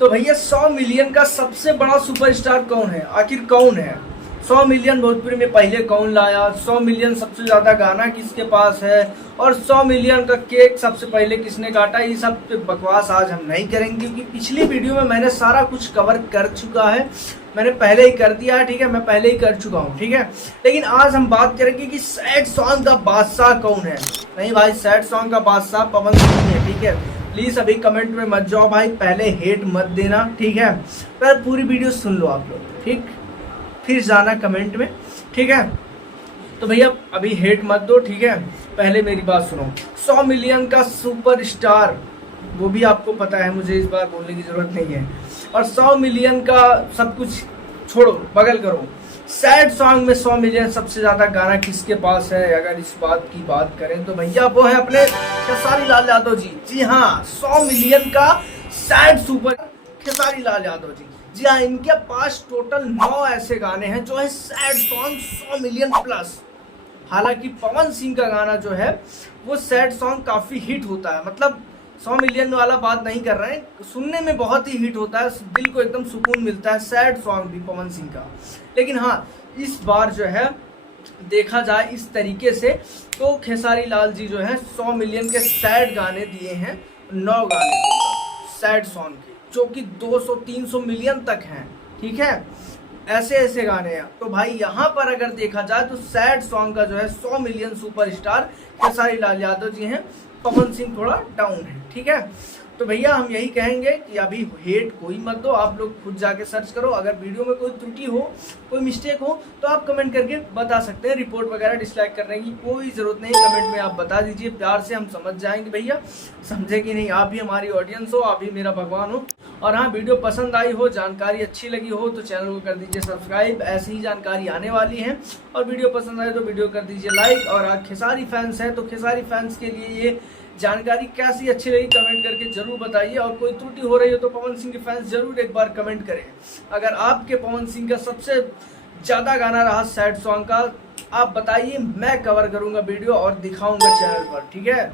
तो भैया 100 मिलियन का सबसे बड़ा सुपरस्टार कौन है, आखिर कौन है? 100 मिलियन भोजपुरी में पहले कौन लाया, 100 मिलियन सबसे ज्यादा गाना किसके पास है, और 100 मिलियन का केक सबसे पहले किसने काटा, ये सब बकवास आज हम नहीं करेंगे क्योंकि पिछली वीडियो में मैंने सारा कुछ कवर कर चुका है, मैंने पहले ही कर दिया है, ठीक है, मैं पहले ही कर चुका हूँ, ठीक है। लेकिन आज हम बात करेंगे कि सैड सॉन्ग का बादशाह कौन है। नहीं भाई, सैड सॉन्ग का बादशाह पवन सिंह है, ठीक है। प्लीज अभी कमेंट में मत जाओ भाई, पहले हेट मत देना, ठीक है। पर पूरी वीडियो सुन लो आप लोग, ठीक, फिर जाना कमेंट में, ठीक है। तो भैया अभी हेट मत दो, ठीक है, पहले मेरी बात सुनो। 100 मिलियन का सुपरस्टार, वो भी आपको पता है, मुझे इस बार बोलने की जरूरत नहीं है। और 100 मिलियन का सब कुछ छोड़ो, बगल करो, सैड सॉन्ग में 100 मिलियन सबसे ज्यादा गाना किसके पास है? अगर इस बात की बात करें तो भैया वो है अपने खेसारी लाल यादव जी। जी हाँ, 100 मिलियन का सैड सुपर खेसारी लाल यादव जी। जी हाँ, इनके पास टोटल 9 ऐसे गाने हैं जो है सैड सॉन्ग 100 मिलियन प्लस। हालांकि पवन सिंह का गाना जो है वो सैड सॉन्ग काफी हिट होता है, मतलब 100 मिलियन वाला बात नहीं कर रहे हैं, सुनने में बहुत ही हिट होता है, दिल को एकदम सुकून मिलता है सैड सॉन्ग भी पवन सिंह का। लेकिन हाँ, इस बार जो है देखा जाए इस तरीके से तो खेसारी लाल जी जो है 100 मिलियन के सैड गाने दिए हैं, 9 गाने सैड सॉन्ग के, जो कि 200-300 मिलियन तक हैं, ठीक है। ऐसे ऐसे गाने हैं। तो भाई यहाँ पर अगर देखा जाए तो सैड सॉन्ग का जो है 100 मिलियन सुपरस्टार खेसारी लाल यादव जी हैं, पवन सिंह थोड़ा डाउन है, ठीक है। तो भैया हम यही कहेंगे कि अभी हेट कोई मत दो, आप लोग खुद जाके सर्च करो, अगर वीडियो में कोई त्रुटि हो, कोई मिस्टेक हो तो आप कमेंट करके बता सकते हैं, रिपोर्ट वगैरह डिसलाइक करने की कोई ज़रूरत नहीं, कमेंट में आप बता दीजिए, प्यार से हम समझ जाएंगे भैया, समझे कि नहीं। आप भी हमारी ऑडियंस हो, आप भी मेरा भगवान हो। और हाँ, वीडियो पसंद आई हो, जानकारी अच्छी लगी हो तो चैनल को कर दीजिए सब्सक्राइब, ऐसी ही जानकारी आने वाली है। और वीडियो पसंद आए तो वीडियो कर दीजिए लाइक। और आप खेसारी फैंस हैं तो खेसारी फैंस के लिए ये जानकारी कैसी अच्छी लगी कमेंट करके जरूर बताइए। और कोई त्रुटि हो रही हो तो पवन सिंह के फैंस जरूर एक बार कमेंट करें। अगर आपके पवन सिंह का सबसे ज़्यादा गाना रहा सैड सॉन्ग का, आप बताइए, मैं कवर करूँगा वीडियो और दिखाऊँगा चैनल पर, ठीक है।